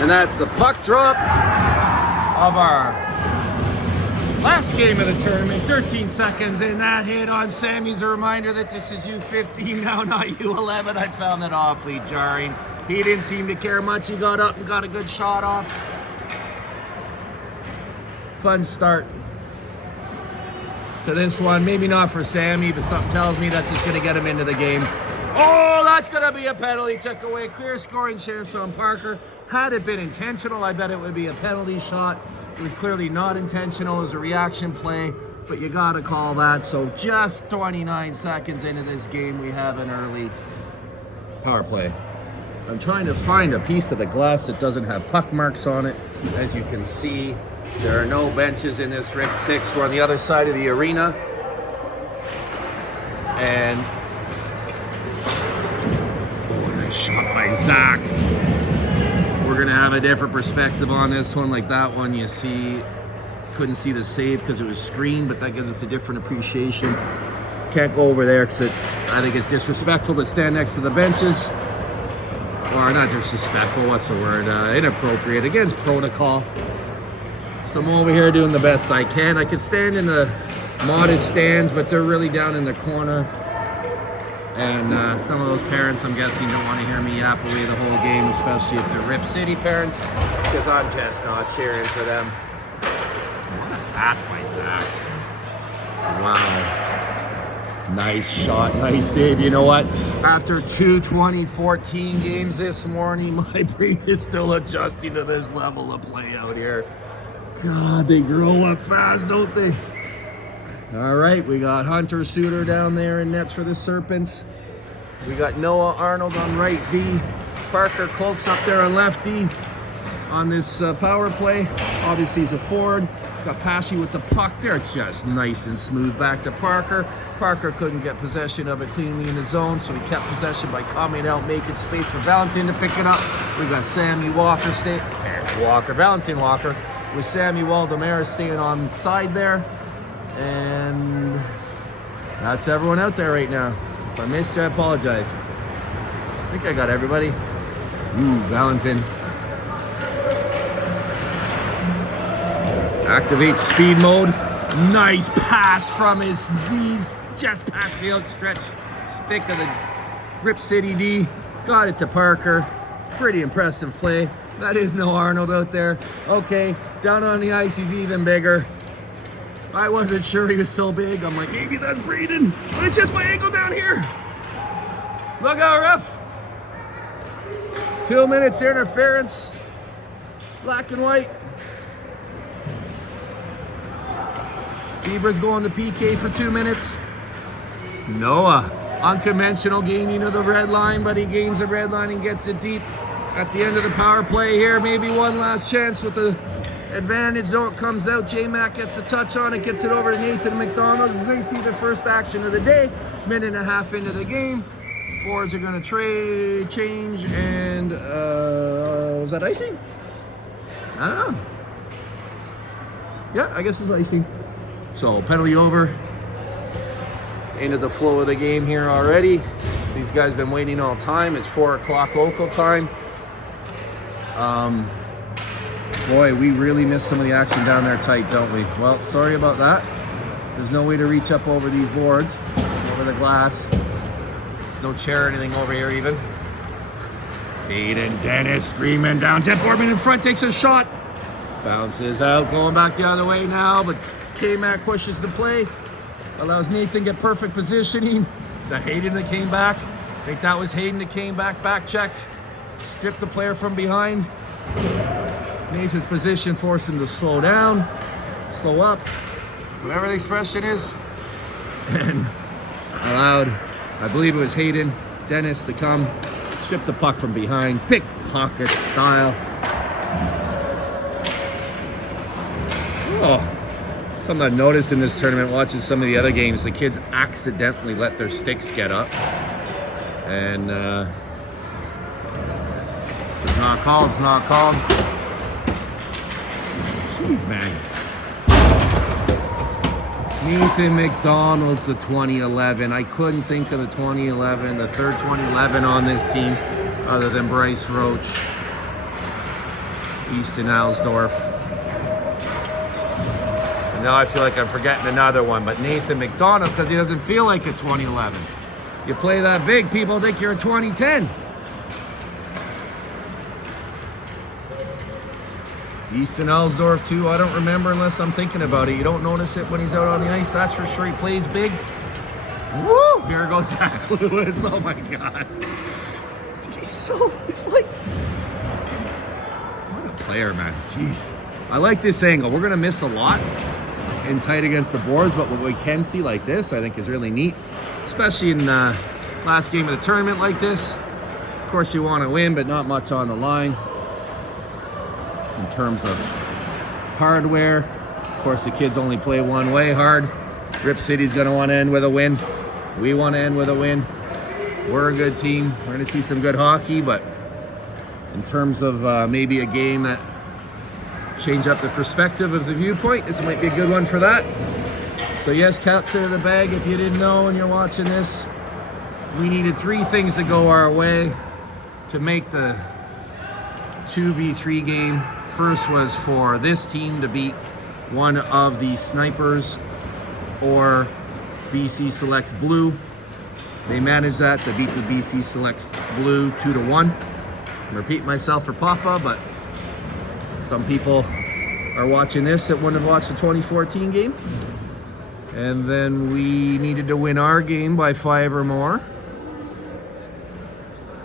And that's the puck drop of our last game of the tournament. 13 seconds, and that hit on Sammy's a reminder that this is U15 now, not U11. I found that awfully jarring. He didn't seem to care much. He got up and got a good shot off. Fun start to this one. Maybe not for Sammy, but something tells me that's just going to get him into the game. Oh, that's going to be a penalty. Took away clear scoring chance on Parker. Had it been intentional, I bet it would be a penalty shot. It was clearly not intentional. It was a reaction play, but you got to call that. So just 29 seconds into this game, we have an early power play. I'm trying to find a piece of the glass that doesn't have puck marks on it. As you can see, there are no benches in this Rip 6. We're on the other side of the arena. And oh, nice shot by Zach. We're gonna have a different perspective on this one. Like that one, you see, couldn't see the save because it was screened, but that gives us a different appreciation. Can't go over there because I think it's disrespectful to stand next to the benches. Or not disrespectful, what's the word? Inappropriate, against protocol. So I'm over here doing the best I can. I could stand in the modest stands, but they're really down in the corner. And some of those parents, I'm guessing, don't want to hear me yap away the whole game, especially if they're Rip City parents, because I'm just not cheering for them. What a pass by Zach. Wow. Nice shot, nice save. You know what? After 2 2014 games this morning, my brain is still adjusting to this level of play out here. God, they grow up fast, don't they? All right, we got Hunter Suter down there in nets for the Serpents. We got Noah Arnold on right D. Parker Cloaks up there on left D on this power play. Obviously, he's a forward. Got Passy with the puck there, just nice and smooth back to Parker. Parker couldn't get possession of it cleanly in the zone, so he kept possession by coming out, making space for Valentin to pick it up. We got Valentin Walker, with Sammy Waldemar staying on side there. And that's everyone out there right now. If I missed you, I apologize. I think I got everybody. Ooh, Valentin. Activate speed mode. Nice pass from his knees, just past the outstretched stick of the Rip City D. Got it to Parker. Pretty impressive play. That is no Arnold out there. Okay, down on the ice, he's even bigger. I wasn't sure he was so big. I'm like, maybe that's Braden, but it's just my ankle down here. Look out, ref. 2 minutes interference. Black and white. Zebra's going to PK for 2 minutes. Noah, unconventional gaining of the red line, but he gains the red line and gets it deep at the end of the power play here. Maybe one last chance with the advantage. No, it comes out. J-Mac gets the touch on it, gets it over to Nathan McDonald as they see the first action of the day. Minute and a half into the game. Forwards are going to change, and was that icing? I don't know. Yeah, I guess it was icing. So penalty over. Into the flow of the game here already. These guys been waiting all time. It's 4 o'clock local time. Boy, we really missed some of the action down there tight, don't we? Well, sorry about that. There's no way to reach up over these boards, over the glass. There's no chair or anything over here even. Aiden Dennis screaming down. Jet Boardman in front, takes a shot. Bounces out, going back the other way now, but K-Mac pushes the play. Allows Nathan to get perfect positioning. Is that Hayden that came back? I think that was Hayden that came back checked. Stripped the player from behind. Nathan's position forced him to slow down, slow up, whatever the expression is. And allowed, I believe it was Hayden Dennis to come, strip the puck from behind, pickpocket style. Oh. Something I've noticed in this tournament, watching some of the other games, the kids accidentally let their sticks get up. And it's not called, it's not called. Jeez, man. Nathan McDonald's the 2011. I couldn't think of the 2011, the third 2011 on this team other than Bryce Roach. Easton Alsdorf. And now I feel like I'm forgetting another one, but Nathan McDonough, because he doesn't feel like a 2011. You play that big, people think you're a 2010. Easton Alsdorf too, I don't remember unless I'm thinking about it. You don't notice it when he's out on the ice, that's for sure. He plays big. Woo! Here goes Zach Lewis, oh my God. It's like, what a player, man, jeez. I like this angle. We're gonna miss a lot in tight against the boards, but what we can see like this, I think is really neat, especially in last game of the tournament like this. Of course you wanna win, but not much on the line in terms of hardware. Of course the kids only play one way, hard. Rip City's gonna wanna end with a win. We wanna end with a win. We're a good team. We're gonna see some good hockey, but in terms of maybe a game that change up the perspective of the viewpoint, this might be a good one for that. So yes, captain of the bag, if you didn't know and you're watching this, we needed 3 things to go our way to make the 2v3 game. First was for this team to beat one of the Snipers or BC Selects Blue. They managed that to beat the BC Selects Blue 2-1. I'm repeating myself for Papa, but some people are watching this that wouldn't have watched the 2014 game. And then we needed to win our game by 5 or more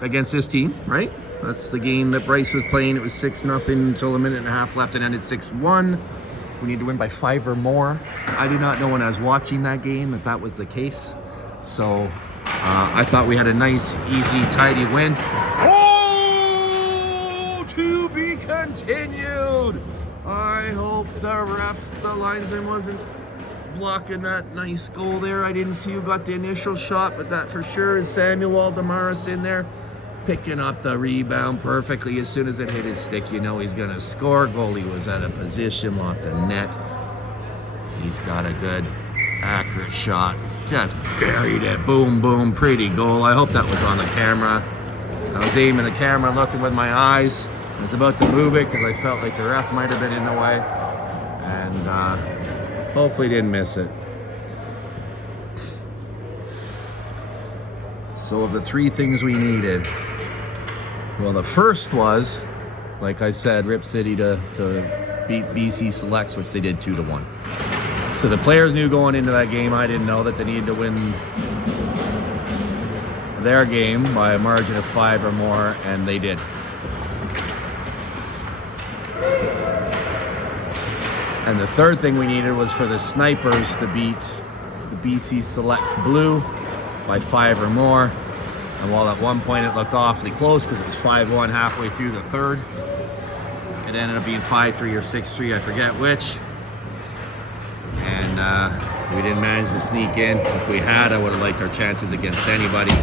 against this team, right? That's the game that Bryce was playing. It was 6-0 until a minute and a half left and ended 6-1. We need to win by 5 or more. I did not know when I was watching that game that that was the case. So I thought we had a nice, easy, tidy win. Oh, to be continued. I hope the linesman wasn't blocking that nice goal there. I didn't see who got the initial shot, but that for sure is Samuel Waldemaris in there, picking up the rebound perfectly. As soon as it hit his stick, you know he's gonna score. Goalie was out of position, lots of net. He's got a good, accurate shot. Just buried it, boom, boom, pretty goal. I hope that was on the camera. I was aiming the camera, looking with my eyes. I was about to move it because I felt like the ref might have been in the way. And hopefully didn't miss it. So of the 3 things we needed, well, the first was, like I said, Rip City to beat BC Selects, which they did 2-1. So the players knew going into that game, I didn't know, that they needed to win their game by a margin of 5 or more, and they did. And the third thing we needed was for the Snipers to beat the BC Selects Blue by 5 or more. And while at one point it looked awfully close because it was 5-1 halfway through the third, it ended up being 5-3 or 6-3, I forget which. And we didn't manage to sneak in. If we had, I would have liked our chances against anybody.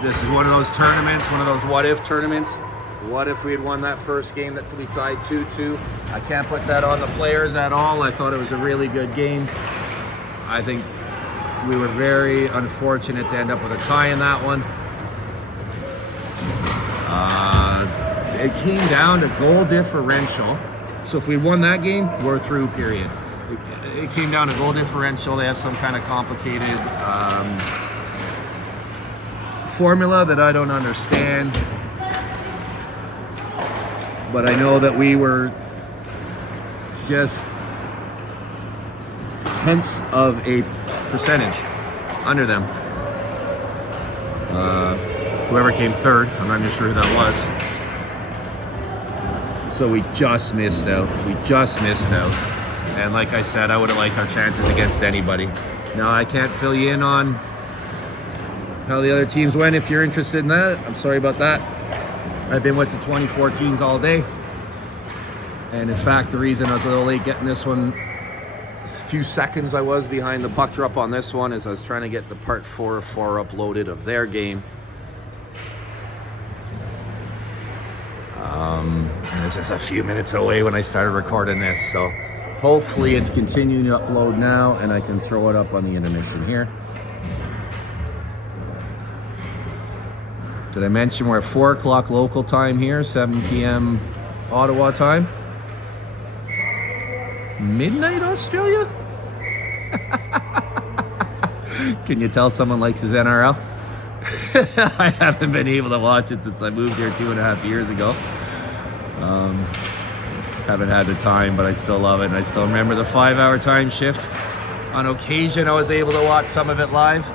This is one of those tournaments, one of those what-if tournaments. What if we had won that first game that we tied 2-2? I can't put that on the players at all. I thought it was a really good game. I think we were very unfortunate to end up with a tie in that one. It came down to goal differential. So if we won that game, we're through, period. It came down to goal differential. They have some kind of complicated formula that I don't understand. But I know that we were just tenths of a percentage under them. Whoever came third, I'm not even sure who that was. So we just missed out. We just missed out. And like I said, I would have liked our chances against anybody. Now I can't fill you in on how the other teams went. If you're interested in that, I'm sorry about that. I've been with the 2014s all day. And in fact, the reason I was a little late getting this one, a few seconds I was behind the puck drop on this one, is I was trying to get the part 4 of 4 uploaded of their game. And it's just a few minutes away when I started recording this, so hopefully it's continuing to upload now and I can throw it up on the intermission here. Did I mention we're at 4 o'clock local time here, 7 p.m. Ottawa time? Midnight Australia? Can you tell someone likes his NRL? I haven't been able to watch it since I moved here 2.5 years ago. Haven't had the time, but I still love it. And I still remember the 5-hour time shift. On occasion, I was able to watch some of it live.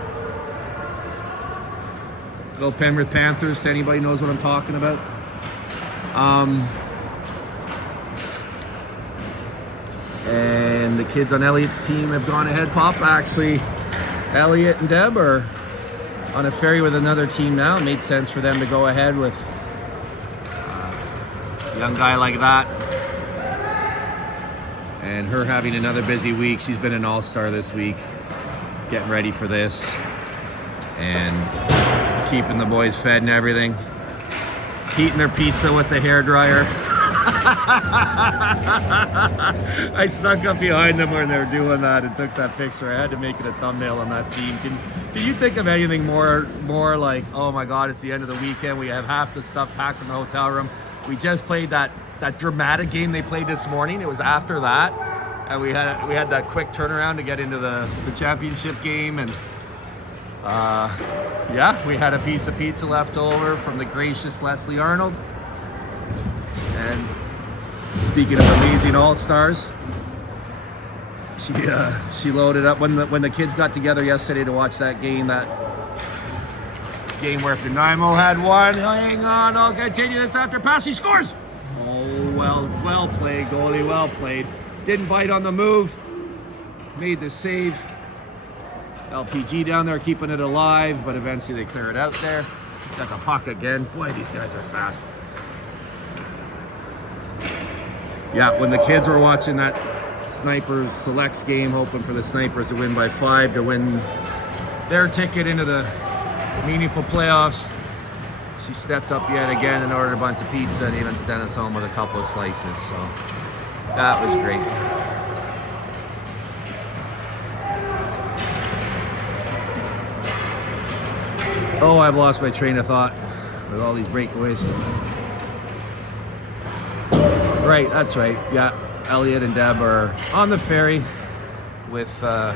Go Penrith Panthers, to anybody knows what I'm talking about. And the kids on Elliot's team have gone ahead. Pop, actually, Elliot and Deb are on a ferry with another team now. It made sense for them to go ahead with a young guy like that. And her having another busy week. She's been an all-star this week, getting ready for this. And keeping the boys fed and everything. Heating their pizza with the hairdryer. I snuck up behind them when they were doing that and took that picture. I had to make it a thumbnail on that team. Can you think of anything more like, oh my God, it's the end of the weekend. We have half the stuff packed in the hotel room. We just played that dramatic game they played this morning. It was after that. And we had that quick turnaround to get into the championship game. And yeah, we had a piece of pizza left over from the gracious Leslie Arnold. And speaking of amazing all-stars, she loaded up when the kids got together yesterday to watch that game where if Nanaimo had won. Hang on, I'll continue this after pass. He scores. Oh, well played, goalie, well played. Didn't bite on the move. Made the save. LPG down there keeping it alive, but eventually they clear it out there. He's got the puck again. Boy, these guys are fast. Yeah, when the kids were watching that Snipers Selects game, hoping for the Snipers to win by 5 to win their ticket into the meaningful playoffs, she stepped up yet again and ordered a bunch of pizza and even sent us home with a couple of slices. So that was great. Oh, I've lost my train of thought with all these breakaways. Right, that's right. Yeah, Elliot and Deb are on the ferry with the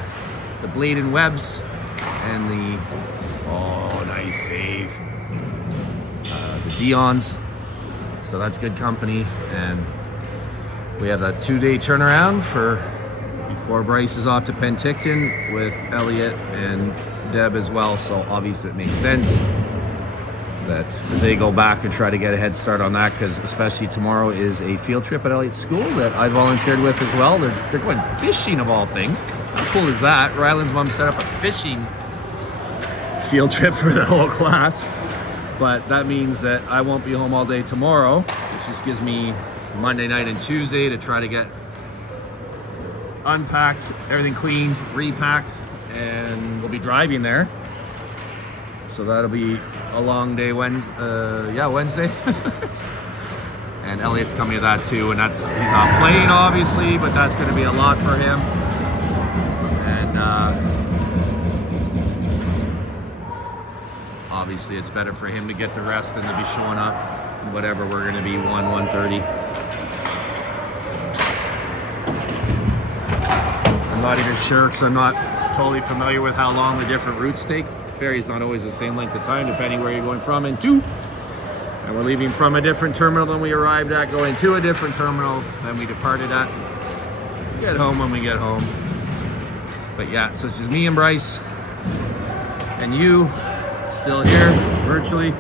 Bladen Webbs and the, oh, nice save, the Dions. So that's good company. And we have that 2-day turnaround before Bryce is off to Penticton with Elliot and Deb as well. So obviously it makes sense that they go back and try to get a head start on that, because especially tomorrow is a field trip at Elliot's school that I volunteered with as well. They're going fishing of all things. How cool is that? Ryland's mom set up a fishing field trip for the whole class. But that means that I won't be home all day tomorrow, which just gives me Monday night and Tuesday to try to get unpacked, everything cleaned, repacked, and we'll be driving there. So that'll be a long day Wednesday. And Elliot's coming to that too, and he's not playing obviously, but that's going to be a lot for him. And obviously it's better for him to get the rest than to be showing up whatever we're going to be 1:30. I'm not even sure because I'm not totally familiar with how long the different routes take. Ferry's not always the same length of time depending where you're going from and to. And we're leaving from a different terminal than we arrived at, going to a different terminal than we departed at. Get home when we get home. But yeah, so it's just me and Bryce and you still here virtually.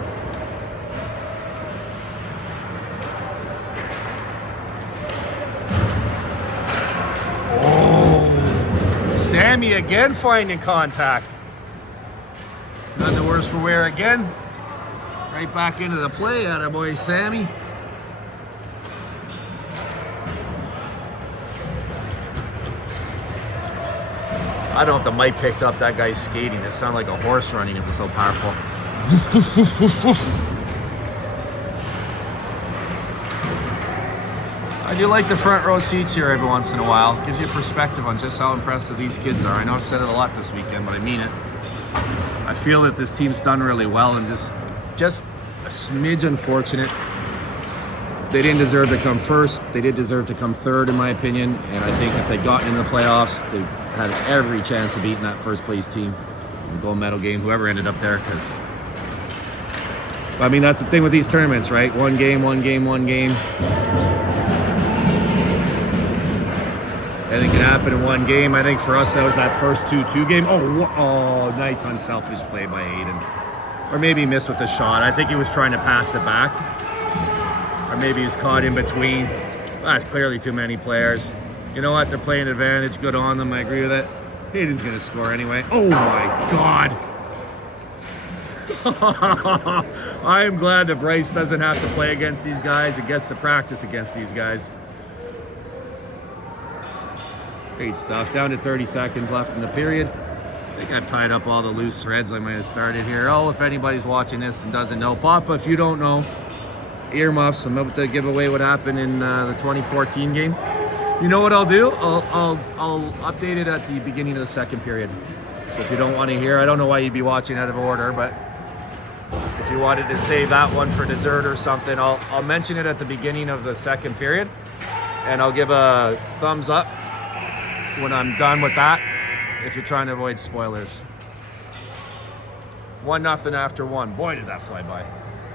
Oh, Sammy again finding contact. None the worse for wear again. Right back into the play, attaboy Sammy. I don't know if the mic picked up that guy's skating. It sounded like a horse running. It was so powerful. I do like the front row seats here every once in a while. Gives you a perspective on just how impressive these kids are. I know I've said it a lot this weekend, but I mean it. I feel that this team's done really well and just just a smidge unfortunate. They didn't deserve to come first. They did deserve to come third, in my opinion. And I think if they'd gotten in the playoffs, they had every chance of beating that first place team in the gold medal game, whoever ended up there. Because, I mean, that's the thing with these tournaments, right? One game. Anything can happen in one game. I think for us, that was that first 2-2 game. Oh, nice unselfish play by Aiden. Or maybe he missed with the shot. I think he was trying to pass it back. Or maybe he was caught in between. That's clearly too many players. You know what? They're playing advantage. Good on them. I agree with it. Aiden's going to score anyway. Oh, my God. I am glad that Bryce doesn't have to play against these guys and gets to practice against these guys. Great stuff. Down to 30 seconds left in the period. I think I've tied up all the loose threads I might have started here. Oh, if anybody's watching this and doesn't know, Papa, if you don't know, earmuffs. I'm about to give away what happened in the 2014 game. You know what I'll do? I'll update it at the beginning of the second period. So if you don't want to hear, I don't know why you'd be watching out of order, but if you wanted to save that one for dessert or something, I'll mention it at the beginning of the second period, and I'll give a thumbs up when I'm done with that if you're trying to avoid spoilers. 1-0 after one. Boy, did that fly by.